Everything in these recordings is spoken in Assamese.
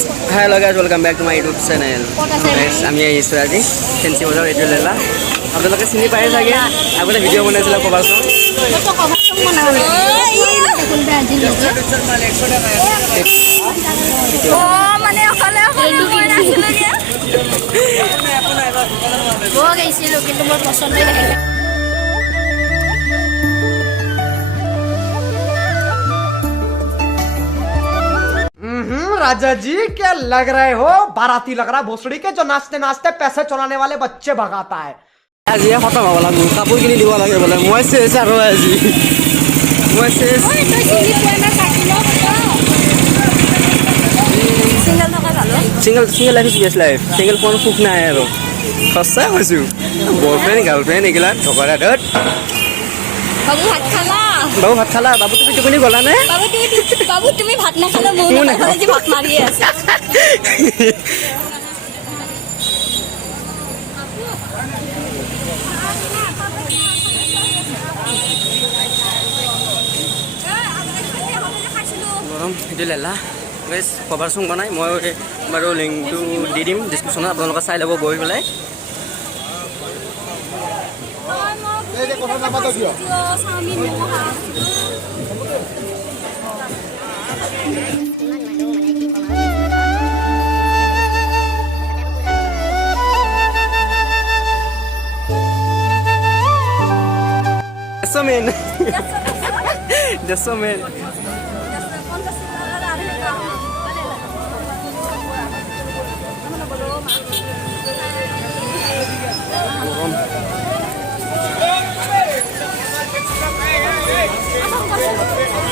Hello guys, welcome back to my YouTube channel. Guys, আমি আহিছোঁ আজি ফেঞ্চি বজাৰ এইটো লেলা আপোনালোকে চিনি পাই চাগে আগতে ভিডিঅ' বনাইছিলে ক'বাচোন মানে অকলে গৈছিলোঁ কিন্তু মোৰ পচন্দই নাহিলে राजा जी क्या लग रहे हो बाराती लग रहा है भोसड़ी के जो नाचते नाचते पैसे चुराने वाले बच्चे भगाता है আজি খতম হ'ব লাগিব কাপোৰ কিনি দিব লাগে বোলে মই চেছ আৰু আজি মই চেছ single life is best life single কোনো সুখ নাই আৰু সঁচা কৈছোঁ বয়ফ্ৰেণ্ড গাৰ্লফ্ৰেণ্ড এইগিলা ঢকৰা ধত বাবু ভাত খালা বাবু ভাত খালা বাবু তুমি টোপনি গ'লা নে বাবু তুমি ভাত নাখালে মোৰ নাখালে যে ভাত মাৰিয়ে আছে গৰম সেইটো লেলা গাইজ কভাৰ চং বনাই মই বাৰু লিংকটো দি দিম ডিছক্ৰিপশ্যনত আপোনালোকে চাই ল'ব গৈ পেলাই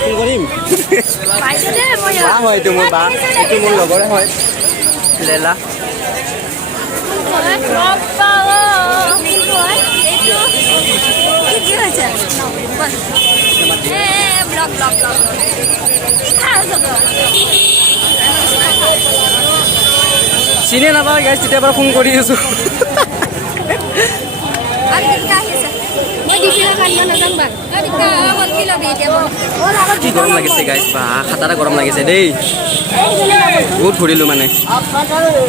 ফোন কৰিম বা হয় এইটো মোৰ বা এইটো মোৰ লগৰে হয় লেলা চিনি নাপাওঁ গাইজ তেতিয়াৰ পৰা ফোন কৰি আছোঁ কি গৰম লাগিছে গাইজ বা খাটাৰা গৰম লাগিছে দেই বহুত ঘূৰিলোঁ মানে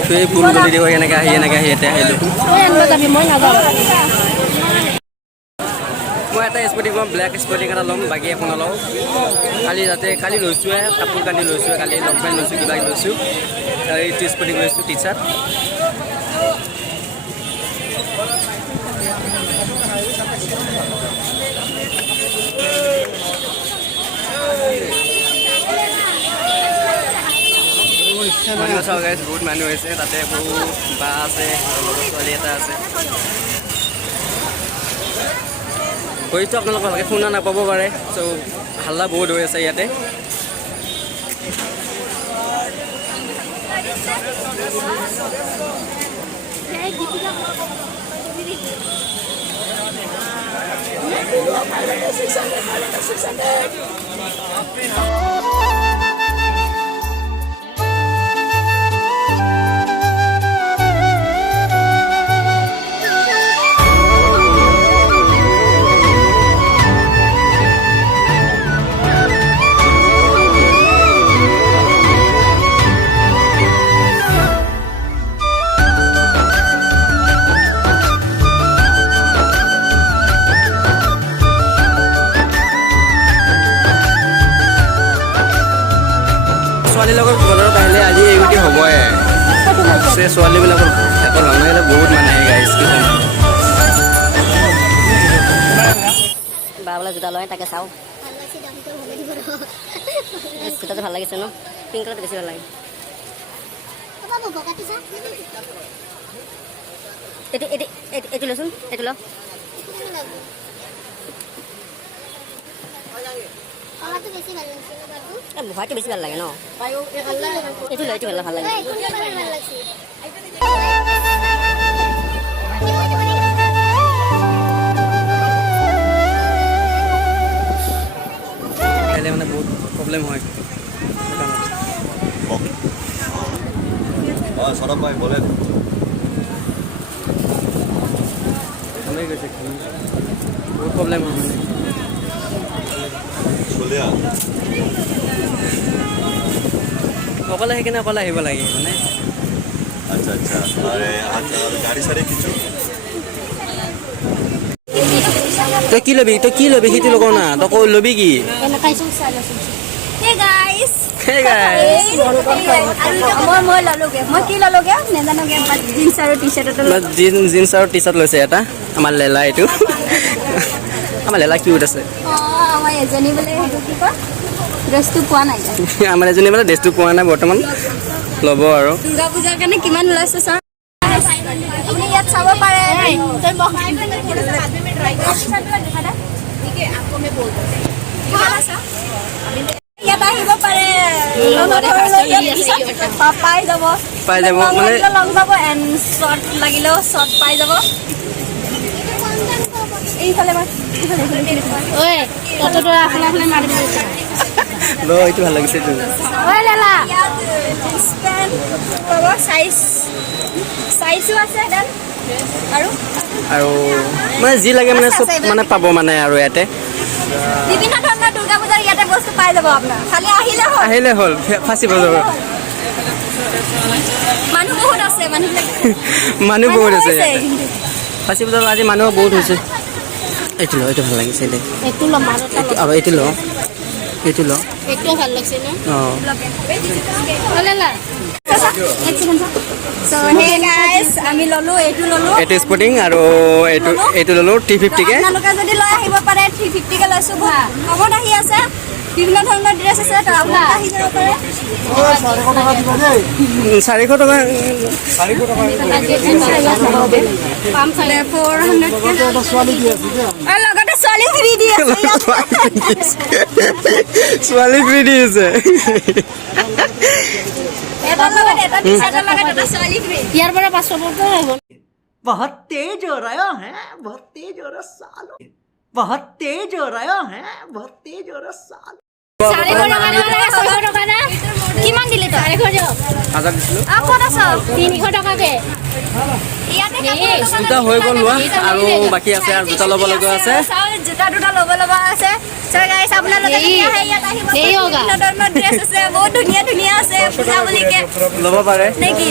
সেই ফুল গলি দিওঁ এনেকৈ আহি এতিয়া আহিলোঁ মই এটা স্পৰ্টিং ল'ম ব্লেক স্পৰ্টিং এটা ল'ম বাকী একো নলওঁ কালি লৈছোঁহে কাপোৰ কানি লৈছোঁ কালি লং পেণ্ট লৈছোঁ কিবা লৈছোঁ এইটো স্পৰ্টিং লৈছোঁ টি চাৰ্ট মানুহ চাওঁ গাইজ বহুত মানুহ হৈছে তাতে বহুত বা আছে লগৰ ছোৱালী এটা আছে হয়তো আপোনালোকে ভালকৈ শুনা নাপাব পাৰে চ' হাল্লা বহুত হৈ আছে ইয়াতে ছোৱালীৰ লগত বজাৰত আহিলে আজি এইগতি হ'বই ছোৱালীবিলাকৰ একো নাহিলে বহুত মানে গাইজ কি ক'ম বাবলা জোতা লয় তাকে চাওঁ জোতাটো ভাল লাগিছে ন পিংক কালাৰটো বেছি ভাল লাগে এইটো লচোন এইটো ল ভয়টো বেছি ভাল লাগে ন এইটো ল এইটো ভাল লাগে মানে বহুত প্ৰব্লেম হয় সৰব ভাই বলেন বহুত প্ৰব্লেম হয় মানে চলে অকলে সেইকাৰণে অকলে আহিব লাগে মানে আচ্ছা আচ্ছা আৰে আচ্ছা গাড়ি সাৰি কিছু তই কি ল'বি সেইটো লগৰ না তই কৈ ল'বি কি Hey guys. Hey guys. মই ললোগে মই কি ললোগে নেজানোগে বাট জিন্স আৰু টি-শাৰ্ট এটা জিন্স আৰু টি-শাৰ্ট লৈছে এটা আমাৰ লেলা এইটো আমাৰ লেলা কিউট আছে আমাৰ এজনী বোলে সেইটো কি কয় ড্ৰেছটো পোৱা নাই আমাৰ এজনী বোলে ড্ৰেছটো পোৱা নাই বৰ্তমান ল'ব আৰু দুৰ্গা পূজাৰ কাৰণে কিমান লৈছে ছাৰ আপুনি ইয়াত চাব পাৰে ইয়াত আহিব পাৰে পাই যাব মানে লং যাব এণ্ড শ্বৰ্ট লাগিলেও শ্বৰ্ট পাই যাব এইফালে ল এইটো ভাল লাগিছে এইটো চাইজো আছে দেন আৰু মানে যি লাগে মানে চব মানে পাব মানে আৰু ইয়াতে বিভিন্ন ধৰণৰ দুৰ্গা পূজাৰ ইয়াতে বস্তু পাই যাব আপোনাৰ খালি আহিলে হ'ল ফাঁচি বজাৰ মানুহ বহুত আছে মানুহ বহুত আছে ফাঁচি বজাৰ আজি মানুহ বহুত হৈছে এইটো ল এইটো ভাল লাগিছে দে আৰু এইটো ল এইটো ভাল লাগছে ন অঁ আমি ললো এইটো ললো এইটো স্পৰ্টিং আৰু এইটো ল'লো 350 কে আপোনালোকে যদি লৈ আহিব পাৰে 350 কে লৈছো কমত আহি আছে বিভিন্ন ধৰণৰ ড্ৰেছ আছে তো আপোনালোকে আহি যাব পাৰে 400 টকা পাম খালে 400 আৰু লগতে ছোৱালী ফ্ৰী দি আছে ছোৱালী ফ্ৰী দি আছে এটা লগত এটা টি-শাৰ্টৰ লগত এটা ছোৱালী ফ্ৰী ইয়াৰ পৰা 500 টকা আহিব बहुत तेज हो रहा है बहुत तेज हो रहा सालो बहुत तेज हो रहा है बहुत तेज हो रहा सालो 400 টকা না কিমান দিলে তো 1000 দিছিলো ক'ত আছ 300 টকাকে ইয়াতে জোতা হৈ গ'ল লোৱা আৰু বাকী আছে আৰু জোতা ল'ব লগা আছে জোতা দুটা ল'ব লগা আছে সো গাইস আপোনালোকে যদি আহে ইয়াত আহিব বিভিন্ন ধৰণৰ ড্ৰেছ আছে বহুত ধুনীয়া ধুনীয়া আছে পূজা বুলিকে ল'ব পাৰে নেকি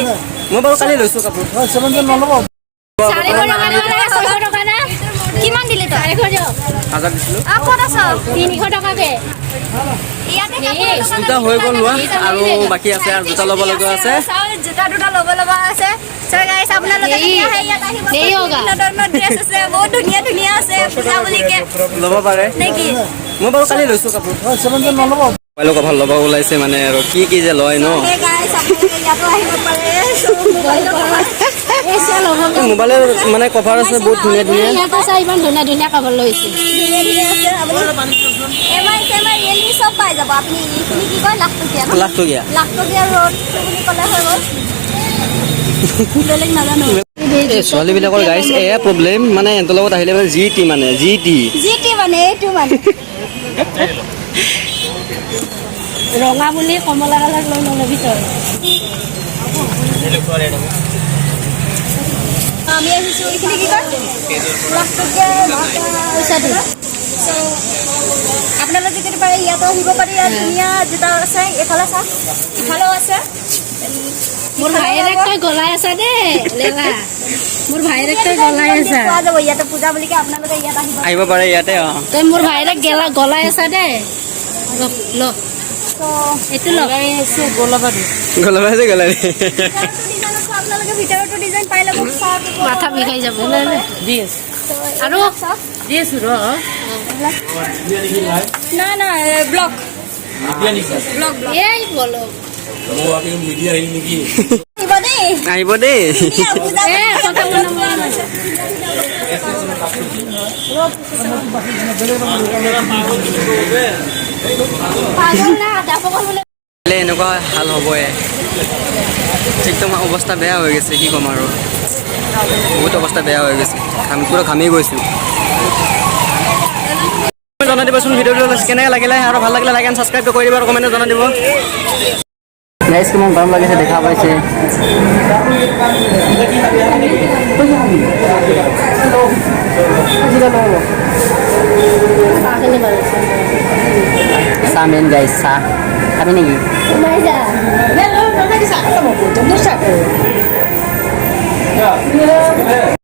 মই বাৰু কালি লৈছো কাপোৰ 400 টকা না কিমান দিলে তো 1000 দিছিলো ক'ত আছ 300 টকাকে ইয়াতে জোতা হৈ গ'ল লোৱা আৰু বাকী আছে আৰু জোতা ল'ব লগা আছে জোতা দুটা ল'ব লগা আছে সো গাইস আপোনালোকে যদি আহে ইয়াত আহিব বিভিন্ন ধৰণৰ ড্ৰেছ আছে বহুত ধুনীয়া ধুনীয়া আছে পূজা বুলিকে ল'ব পাৰে নেকি মই বাৰু কালি লৈছো কাপোৰ মোবাইলৰ কভাৰ ল'ব ওলাইছে মানে আৰু কি কি যে লয় ন গাইস আপোনালোকে ইয়াতো আহিব পাৰে মোবাইলৰ মানে কভাৰ আছে বহুত ধুনীয়া ধুনীয়া ইয়াতে চাই ইমান ধুনীয়া ধুনীয়া কভাৰ লৈছে এমআই ৰিয়েলমি চব পাই যাব আপুনি এইখিনি কি কয় লাখ টকীয়া ৰ'দ বুলি ক'লে হৈ গ'ল বেলেগ নাজানো ছোৱালীবিলাকৰ গাইছ এয়া প্ৰব্লেম মানে এহঁতৰ লগত আহিলে মানে জি টি মানে এইটো মানে ৰঙা বুলি কমলা কালাৰ লৈ ল'লে ভিতৰত আমি আহিছো এইখিনি কি কয় লাখ টকীয়া পইচাটো আপোনালোকে যদি পাৰে ইয়াতো আহিব পাৰে ইয়াত ধুনীয়া জোতা আছে এইফালে চাওক ইফালেও আছে মোৰ ভাইৰেক তই গলাই আছা দেই লেলা মোৰ ভাইৰেক তই গলাই আছা পোৱা যাব ইয়াতে পূজা বুলিকে আপোনালোকে ইয়াত আহিব পাৰে ইয়াতে তই মোৰ ভাইৰেক গলাই আছা দেই ল এইটো লগাই আছে গোলাবাৰী আপোনালোকে ভিতৰতো ডিজাইন পাই ল'ব মাথা বিষাই যাব আৰু না ব্লক এই বলো আহিব দেই এনেকুৱা হাল হ'বই একদম অৱস্থা বেয়া হৈ গৈছে কি ক'ম আৰু বহুত অৱস্থা বেয়া হৈ গৈছে পুৰা ঘামি গৈছোঁ জনাই দিবচোন ভিডিঅ'টো কেনেকৈ লাগিলে আৰু ভাল লাগিলে লাইক এণ্ড ছাবস্ক্ৰাইবটো কৰি দিব আৰু কমেণ্টত জনাই দিব গাইছ কিমান গৰম লাগিছে দেখা পাইছে চাওমিন গাইছ চাহ খাবি নেকি সোমাই যা Nè, nó cái sạc cái một của chống nước sạch rồi.